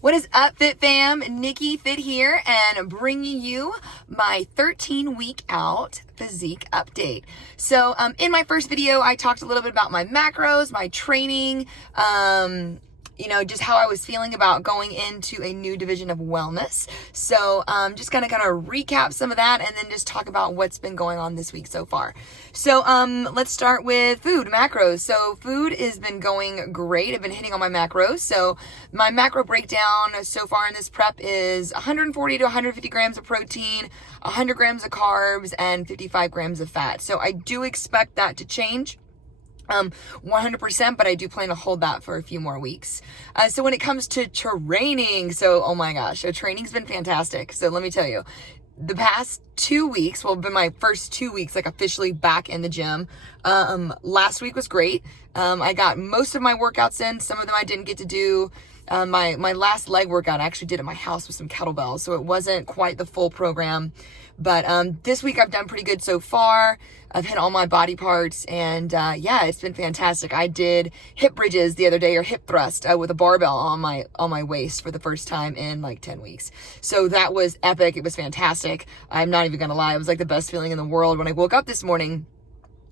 What is up, Fit Fam? Nikkifit here and bringing you my 13-week out physique update. So in my first video, I talked a little bit about my macros, my training, just how I was feeling about going into a new division of wellness. So just gonna kind of recap some of that and then just talk about what's been going on this week so far. So let's start with food, macros. So food has been going great. I've been hitting all my macros. So my macro breakdown so far in this prep is 140 to 150 grams of protein, 100 grams of carbs, and 55 grams of fat. So I do expect that to change 100%, but I do plan to hold that for a few more weeks. So when it comes to training, oh my gosh, so training's been fantastic. So let me tell you, the past 2 weeks, well, been my first 2 weeks, like officially back in the gym. Last week was great. I got most of my workouts in. Some of them I didn't get to do. My last leg workout I actually did at my house with some kettlebells, so it wasn't quite the full program. But this week I've done pretty good so far. I've hit all my body parts, and yeah, it's been fantastic. I did hip bridges the other day, or hip thrust, with a barbell on my waist for the first time in like 10 weeks. So that was epic. It was fantastic. I'm not even gonna lie. It was like the best feeling in the world. When I woke up this morning,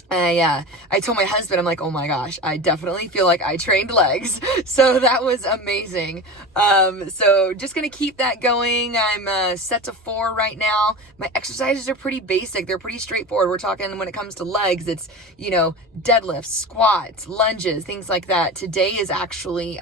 I told my husband, I'm like, oh my gosh, I definitely feel like I trained legs. So that was amazing. So just going to keep that going. I'm set to 4 right now. My exercises are pretty basic. They're pretty straightforward. We're talking when it comes to legs, it's, deadlifts, squats, lunges, things like that. Today is actually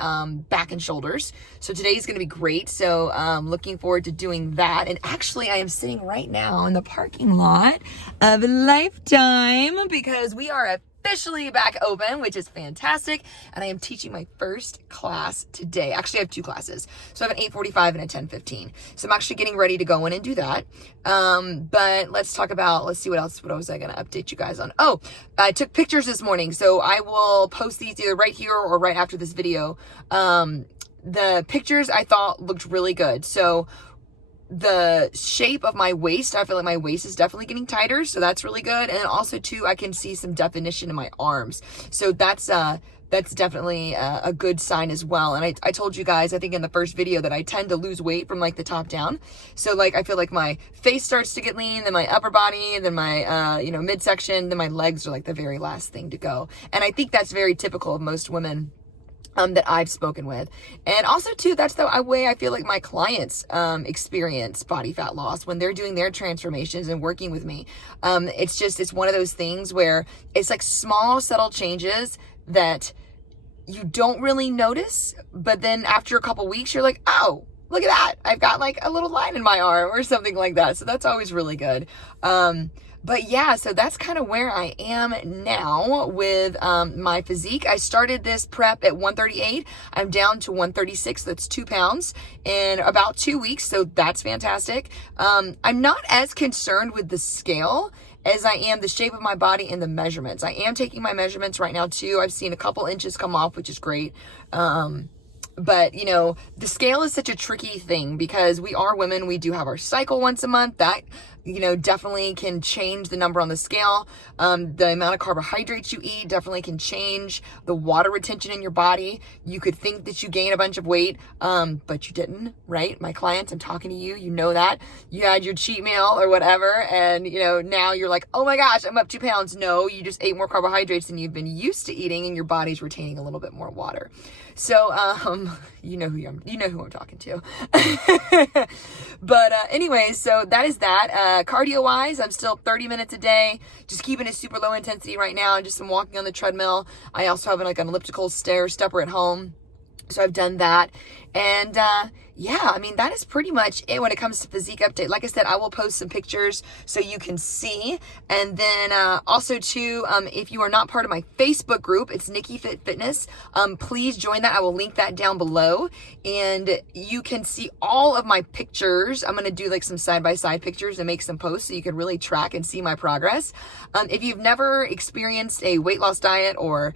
back and shoulders. So today is going to be great. So looking forward to doing that. And actually, I am sitting right now in the parking lot of Lifetime because we are officially back open, which is fantastic. And I am teaching my first class today. Actually, I have 2 classes. So I have an 8:45 and a 10:15. So I'm actually getting ready to go in and do that. But let's see what else. What was I going to update you guys on? Oh, I took pictures this morning. So I will post these either right here or right after this video. The pictures I thought looked really good. So the shape of my waist, I feel like my waist is definitely getting tighter, so that's really good. And also too, I can see some definition in my arms, so that's definitely a good sign as well. And I told you guys, I think in the first video, that I tend to lose weight from like the top down. So like I feel like my face starts to get lean, then my upper body, then my midsection, then my legs are like the very last thing to go. And I think that's very typical of most women that I've spoken with. And also too, that's the way I feel like my clients experience body fat loss when they're doing their transformations and working with me. It's one of those things where it's like small, subtle changes that you don't really notice, but then after a couple weeks, you're like, oh, look at that, I've got like a little line in my arm or something like that. So that's always really good. But yeah, so that's kind of where I am now with my physique. I started this prep at 138. I'm down to 136. That's 2 pounds in about 2 weeks. So that's fantastic. I'm not as concerned with the scale as I am the shape of my body and the measurements. I am taking my measurements right now too. I've seen a couple inches come off, which is great. But the scale is such a tricky thing because we are women. We do have our cycle once a month. That definitely can change the number on the scale. The amount of carbohydrates you eat definitely can change the water retention in your body. You could think that you gain a bunch of weight, but you didn't, right? My clients, I'm talking to you, you know that. You had your cheat meal or whatever, and now you're like, oh my gosh, I'm up 2 pounds. No, you just ate more carbohydrates than you've been used to eating, and your body's retaining a little bit more water. So, you know who I'm talking to. But anyways, so that is that. Cardio wise, I'm still 30 minutes a day, just keeping it super low intensity right now, and just some walking on the treadmill. I also have an elliptical stepper at home. So I've done that. And yeah, I mean, that is pretty much it when it comes to physique update. Like I said, I will post some pictures so you can see. And then also too, if you are not part of my Facebook group, it's Nikkifit Fitness. Please join that. I will link that down below, and you can see all of my pictures. I'm going to do like some side-by-side pictures and make some posts so you can really track and see my progress. If you've never experienced a weight loss diet or,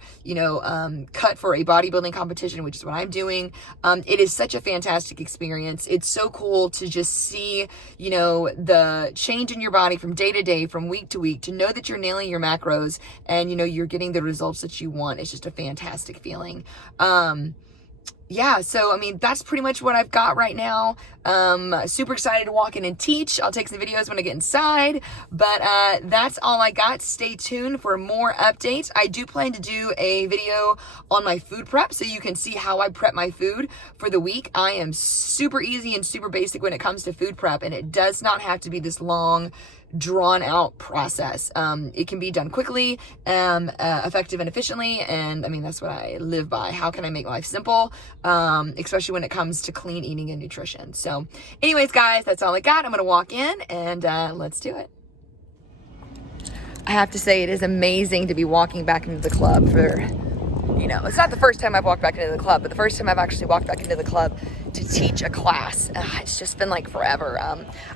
cut for a bodybuilding competition, which is what I'm doing, it is such a fantastic experience. It's so cool to just see, the change in your body from day to day, from week to week, to know that you're nailing your macros and, you're getting the results that you want. It's just a fantastic feeling. yeah, so I mean, that's pretty much what I've got right now. Super excited to walk in and teach. I'll take some videos when I get inside, but that's all I got. Stay tuned for more updates. I do plan to do a video on my food prep so you can see how I prep my food for the week. I am super easy and super basic when it comes to food prep, and it does not have to be this long, drawn out process. It can be done quickly, effective and efficiently. And I mean, that's what I live by. How can I make life simple? Especially when it comes to clean eating and nutrition. So anyways, guys, that's all I got. I'm going to walk in and, let's do it. I have to say, it is amazing to be walking back into the club for, you know, it's not the first time I've walked back into the club, but the first time I've actually walked back into the club to teach a class. It's just been like forever.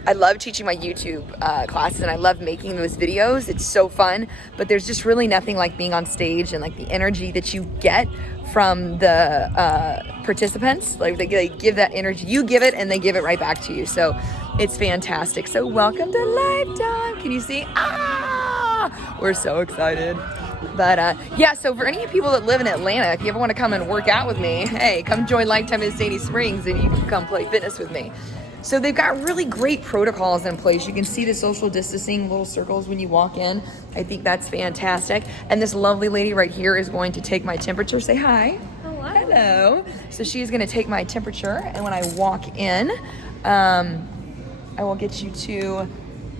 I love teaching my YouTube classes, and I love making those videos. It's so fun, but there's just really nothing like being on stage and like the energy that you get from the participants. Like they give that energy, you give it and they give it right back to you. So it's fantastic. So welcome to Lifetime. Can you see? We're so excited. But yeah, so for any people that live in Atlanta, if you ever want to come and work out with me, hey, come join Lifetime in Sandy Springs and you can come play fitness with me. So they've got really great protocols in place. You can see the social distancing little circles when you walk in. I think that's fantastic. And this lovely lady right here is going to take my temperature. Say hi. Hello. Hello. So she's going to take my temperature, and when I walk in, I will get you to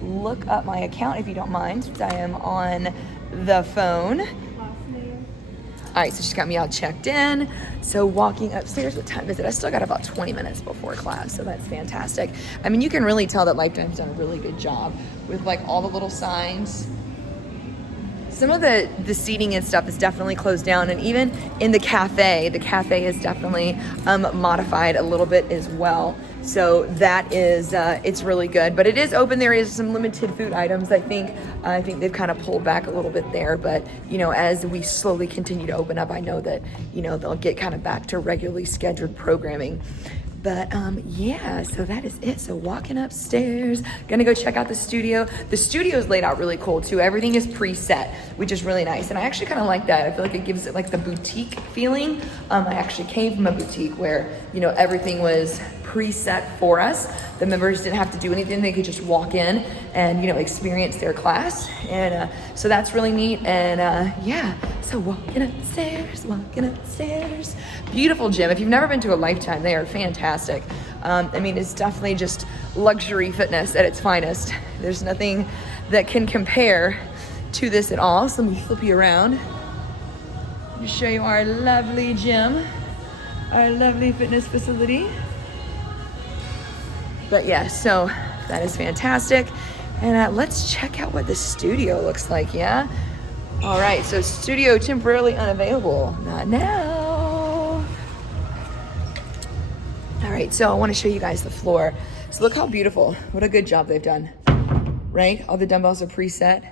look up my account if you don't mind, since I am on the phone. All right, so she's got me all checked in. So walking upstairs, what time is it? I still got about 20 minutes before class, so that's fantastic. I mean, you can really tell that Lifetime's done a really good job with like all the little signs. Some of the seating and stuff is definitely closed down, and even in the cafe is definitely modified a little bit as well. So that is, it's really good, but it is open. There is some limited food items. I think they've kind of pulled back a little bit there, but you know, as we slowly continue to open up, I know that, you know, they'll get kind of back to regularly scheduled programming. But yeah, so that is it. So walking upstairs, gonna go check out the studio. The studio is laid out really cool too. Everything is preset, which is really nice. And I actually kind of like that. I feel like it gives it like the boutique feeling. I actually came from a boutique where, you know, everything was preset for us. The members didn't have to do anything. They could just walk in and, you know, experience their class. And so that's really neat. And yeah, so walking upstairs. Beautiful gym. If you've never been to a Lifetime, they are fantastic. I mean, it's definitely just luxury fitness at its finest. There's nothing that can compare to this at all. So let me flip you around to show you our lovely gym, our lovely fitness facility. But yeah, so that is fantastic. And let's check out what the studio looks like, yeah? All right, so studio temporarily unavailable. Not now. All right, so I want to show you guys the floor. So look how beautiful. What a good job they've done, right? All the dumbbells are preset.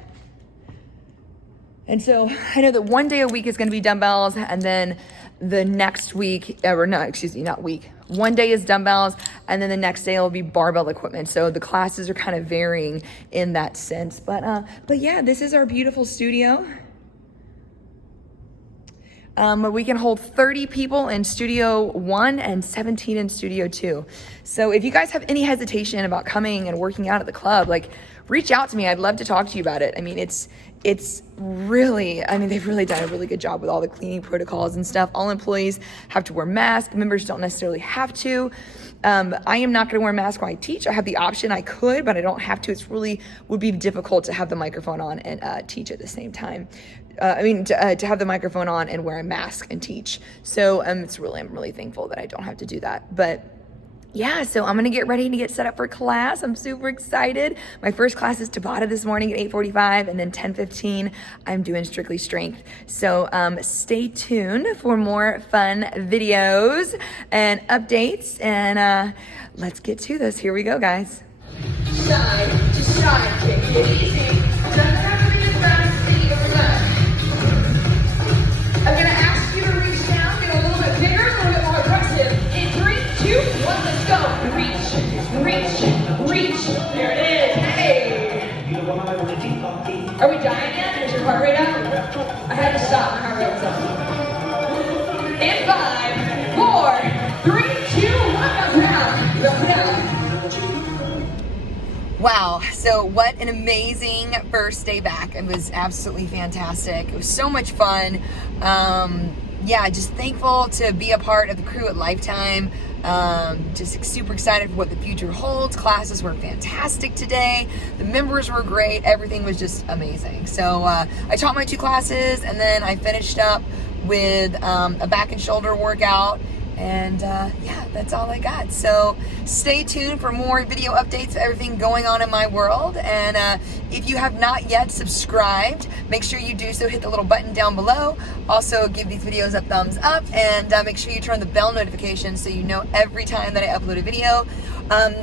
And so I know that one day a week is going to be dumbbells, and then the next week, one day is dumbbells, and then the next day will be barbell equipment. So the classes are kind of varying in that sense. But yeah, this is our beautiful studio. We can hold 30 people in Studio 1 and 17 in Studio 2. So if you guys have any hesitation about coming and working out at the club, like, reach out to me. I'd love to talk to you about it. I mean, it's really, I mean, they've really done a really good job with all the cleaning protocols and stuff. All employees have to wear masks. Members don't necessarily have to. I am not going to wear a mask while I teach. I have the option. I could, but I don't have to. It's really would be difficult to have the microphone on and teach at the same time. To have the microphone on and wear a mask and teach. So I'm really thankful that I don't have to do that. But yeah, so I'm gonna get ready to get set up for class. I'm super excited. My first class is Tabata this morning at 8:45, and then 10:15 I'm doing Strictly Strength. So stay tuned for more fun videos and updates, and let's get to this. Here we go, guys. Side to side, take it easy. Doesn't have to be as fast as speed over time. I'm gonna ask you to reach down, get a little bit bigger, a little bit more aggressive. In 3, 2, 1, let's go. Reach. There it is. Hey. Are we dying yet? Is your heart rate up? I had to stop. My heart rate's up. In 5, 4, Wow, so what an amazing first day back. It was absolutely fantastic. It was so much fun. Yeah, just thankful to be a part of the crew at Lifetime. Just super excited for what the future holds. Classes were fantastic today. The members were great. Everything was just amazing. So I taught my 2 classes, and then I finished up with a back and shoulder workout. And yeah, that's all I got. So stay tuned for more video updates of everything going on in my world. And if you have not yet subscribed, make sure you do so. Hit the little button down below. Also, give these videos a thumbs up, and make sure you turn the bell notification so you know every time that I upload a video.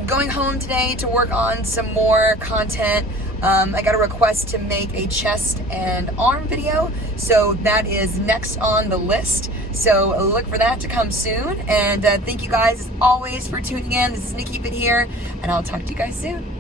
Going home today to work on some more content. I got a request to make a chest and arm video, so that is next on the list. So look for that to come soon. And thank you guys as always for tuning in. This is Nikkifit here, and I'll talk to you guys soon.